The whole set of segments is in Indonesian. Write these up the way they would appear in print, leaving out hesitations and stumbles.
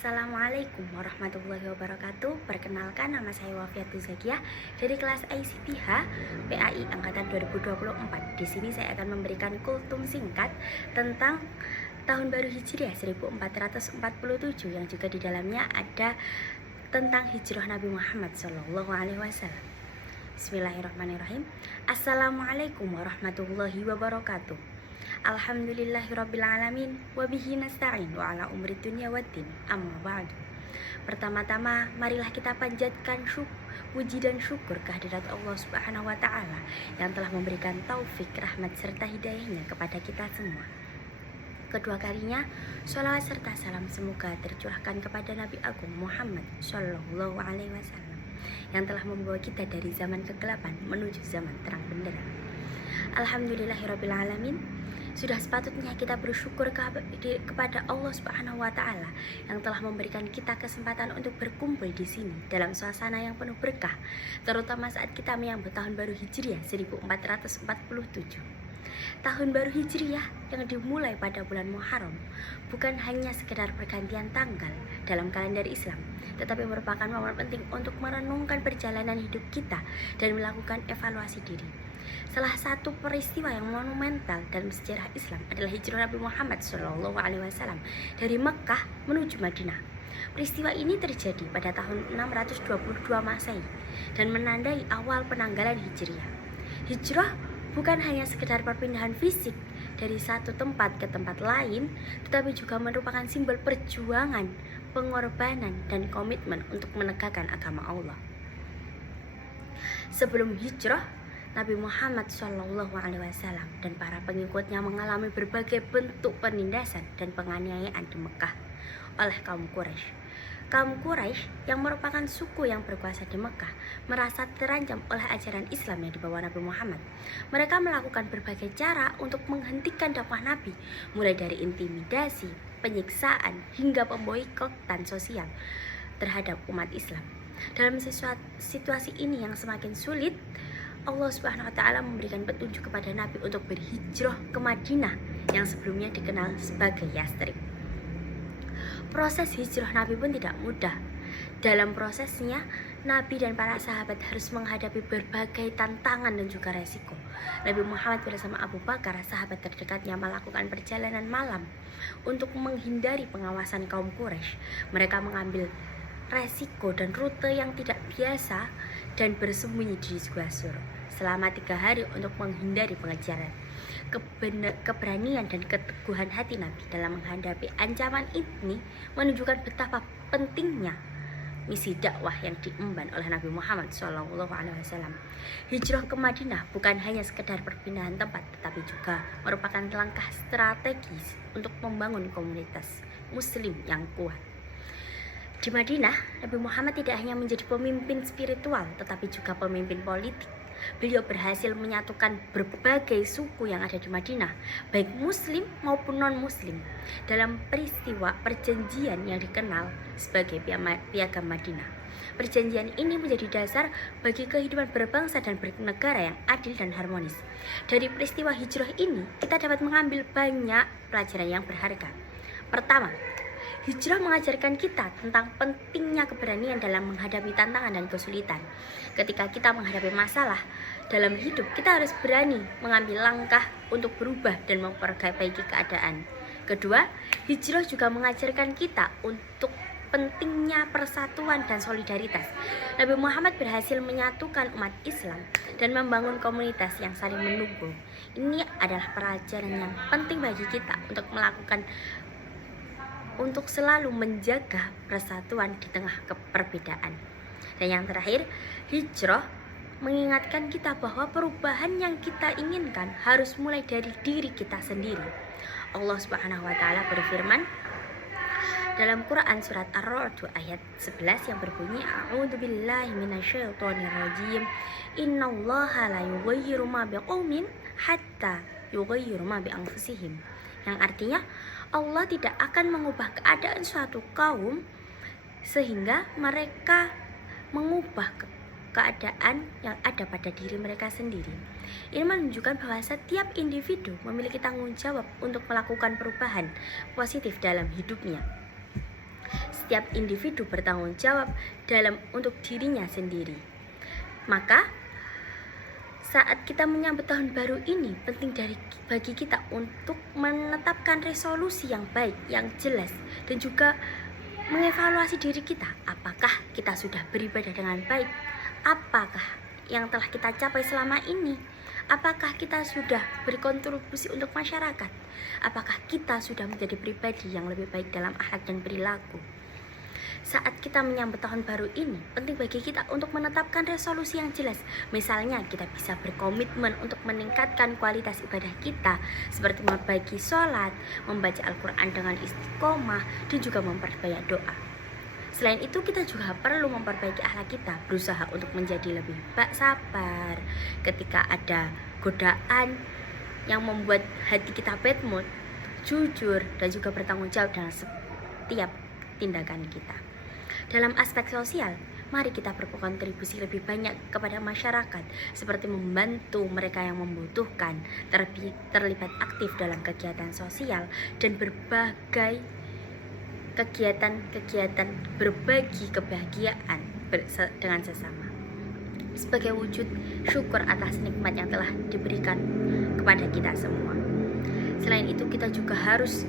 Assalamualaikum warahmatullahi wabarakatuh. Perkenalkan, nama saya Wafiatul Zakiah dari kelas ICPH PAI angkatan 2024. Di sini saya akan memberikan kultum singkat tentang tahun baru Hijriah 1447 yang juga di dalamnya ada tentang hijrah Nabi Muhammad SAW. Bismillahirrahmanirrahim. Assalamualaikum warahmatullahi wabarakatuh. Alhamdulillahirrabbilalamin. Wabihi nasta'in wa ala umri dunya waddin. Amma ba'du. Pertama-tama marilah kita panjatkan puji dan syukur kehadirat Allah Subhanahu wa Ta'ala yang telah memberikan taufik, rahmat serta hidayahnya kepada kita semua. Kedua kalinya, sholawat serta salam semoga tercurahkan kepada Nabi Agung Muhammad Sallallahu Alaihi Wasallam yang telah membawa kita dari zaman kegelapan menuju zaman terang benderang. Alhamdulillahirrabbilalamin. Sudah sepatutnya kita bersyukur kepada Allah Subhanahu wa Ta'ala yang telah memberikan kita kesempatan untuk berkumpul di sini dalam suasana yang penuh berkah, terutama saat kita menyambut tahun baru Hijriah 1447. Tahun baru Hijriah yang dimulai pada bulan Muharram bukan hanya sekedar pergantian tanggal dalam kalender Islam, tetapi merupakan momen penting untuk merenungkan perjalanan hidup kita dan melakukan evaluasi diri. Salah satu peristiwa yang monumental dalam sejarah Islam adalah hijrah Nabi Muhammad SAW dari Mekkah menuju Madinah. Peristiwa ini terjadi pada tahun 622 Masehi dan menandai awal penanggalan Hijriah. Hijrah bukan hanya sekedar perpindahan fisik dari satu tempat ke tempat lain, tetapi juga merupakan simbol perjuangan, pengorbanan, dan komitmen untuk menegakkan agama Allah. Sebelum hijrah, Nabi Muhammad SAW dan para pengikutnya mengalami berbagai bentuk penindasan dan penganiayaan di Mekah oleh kaum Quraisy. Kaum Quraisy yang merupakan suku yang berkuasa di Mekah merasa terancam oleh ajaran Islam yang dibawa Nabi Muhammad. Mereka melakukan berbagai cara untuk menghentikan dakwah Nabi, mulai dari intimidasi, penyiksaan, hingga pemboikotan sosial terhadap umat Islam. Dalam situasi ini yang semakin sulit, Allah Subhanahu wa Ta'ala memberikan petunjuk kepada Nabi untuk berhijrah ke Madinah yang sebelumnya dikenal sebagai Yastrib. Proses hijrah Nabi pun tidak mudah. Dalam prosesnya, Nabi dan para sahabat harus menghadapi berbagai tantangan dan juga resiko. Nabi Muhammad bersama Abu Bakar, sahabat terdekatnya, melakukan perjalanan malam untuk menghindari pengawasan kaum Quraisy. Mereka mengambil resiko dan rute yang tidak biasa dan bersembunyi di Gua Sur selama 3 hari untuk menghindari pengejaran. Keberanian dan keteguhan hati Nabi dalam menghadapi ancaman ini menunjukkan betapa pentingnya misi dakwah yang diemban oleh Nabi Muhammad SAW. Hijrah ke Madinah bukan hanya sekedar perpindahan tempat, tetapi juga merupakan langkah strategis untuk membangun komunitas Muslim yang kuat. Di Madinah, Nabi Muhammad tidak hanya menjadi pemimpin spiritual, tetapi juga pemimpin politik. Beliau berhasil menyatukan berbagai suku yang ada di Madinah, baik Muslim maupun non-Muslim, dalam peristiwa perjanjian yang dikenal sebagai Piagam Madinah. Perjanjian ini menjadi dasar bagi kehidupan berbangsa dan bernegara yang adil dan harmonis. Dari peristiwa hijrah ini, kita dapat mengambil banyak pelajaran yang berharga. Pertama, hijrah mengajarkan kita tentang pentingnya keberanian dalam menghadapi tantangan dan kesulitan. Ketika kita menghadapi masalah dalam hidup, kita harus berani mengambil langkah untuk berubah dan memperbaiki keadaan. Kedua, hijrah juga mengajarkan kita untuk pentingnya persatuan dan solidaritas. Nabi Muhammad berhasil menyatukan umat Islam dan membangun komunitas yang saling mendukung. Ini adalah pelajaran yang penting bagi kita untuk selalu menjaga persatuan di tengah perbedaan. Dan yang terakhir, hijrah mengingatkan kita bahwa perubahan yang kita inginkan harus mulai dari diri kita sendiri. Allah Subhanahu wa Ta'ala berfirman dalam Quran surat Ar-Ra'd ayat 11 yang berbunyi, A'udzubillahi minasyaitonirrajim. Innallaha la yughayyiru ma biqaumin hatta yughayyiru ma bi anfusihim. Yang artinya, Allah tidak akan mengubah keadaan suatu kaum sehingga mereka mengubah keadaan yang ada pada diri mereka sendiri. Ini menunjukkan bahwa setiap individu memiliki tanggung jawab untuk melakukan perubahan positif dalam hidupnya. setiap individu bertanggung jawab untuk dirinya sendiri. Maka saat kita menyambut tahun baru ini, penting bagi kita untuk menetapkan resolusi yang baik, yang jelas, dan juga mengevaluasi diri kita. Apakah kita sudah beribadah dengan baik? Apakah yang telah kita capai selama ini? Apakah kita sudah berkontribusi untuk masyarakat? Apakah kita sudah menjadi pribadi yang lebih baik dalam akhlak dan perilaku? Saat kita menyambut tahun baru ini, penting bagi kita untuk menetapkan resolusi yang jelas. Misalnya, kita bisa berkomitmen untuk meningkatkan kualitas ibadah kita, seperti memperbaiki sholat, membaca Al-Quran dengan istiqomah, dan juga memperbanyak doa. Selain itu, kita juga perlu memperbaiki akhlak kita, berusaha untuk menjadi lebih sabar ketika ada godaan yang membuat hati kita bad mood, jujur, dan juga bertanggung jawab dalam setiap tindakan kita. Dalam aspek sosial, mari kita berkontribusi lebih banyak kepada masyarakat, seperti membantu mereka yang membutuhkan, terlibat aktif dalam kegiatan sosial, dan berbagai kegiatan berbagi kebahagiaan dengan sesama, sebagai wujud syukur atas nikmat yang telah diberikan kepada kita semua. Selain itu, kita juga harus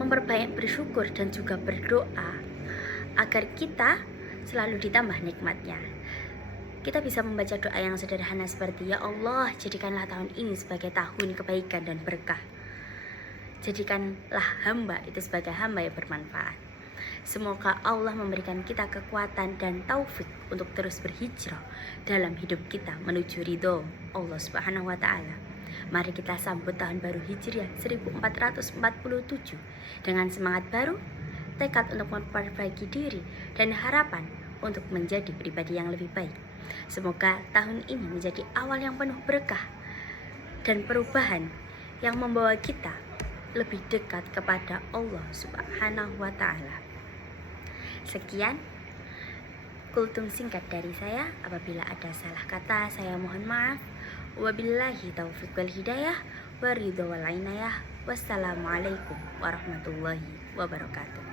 memperbanyak bersyukur dan juga berdoa agar kita selalu ditambah nikmatnya. Kita bisa membaca doa yang sederhana seperti, ya Allah, jadikanlah tahun ini sebagai tahun kebaikan dan berkah. Jadikanlah hamba itu sebagai hamba yang bermanfaat. Semoga Allah memberikan kita kekuatan dan taufik untuk terus berhijrah dalam hidup kita menuju ridho Allah Subhanahu wa Ta'ala. Mari kita sambut tahun baru Hijriah 1447 dengan semangat baru, tekad untuk memperbaiki diri, dan harapan untuk menjadi pribadi yang lebih baik. Semoga tahun ini menjadi awal yang penuh berkah dan perubahan yang membawa kita lebih dekat kepada Allah Subhanahu wa Ta'ala. Sekian kultum singkat dari saya. Apabila ada salah kata, saya mohon maaf. Wabillahi taufiq wal hidayah, waridho wal inayah. Wassalamualaikum warahmatullahi wabarakatuh.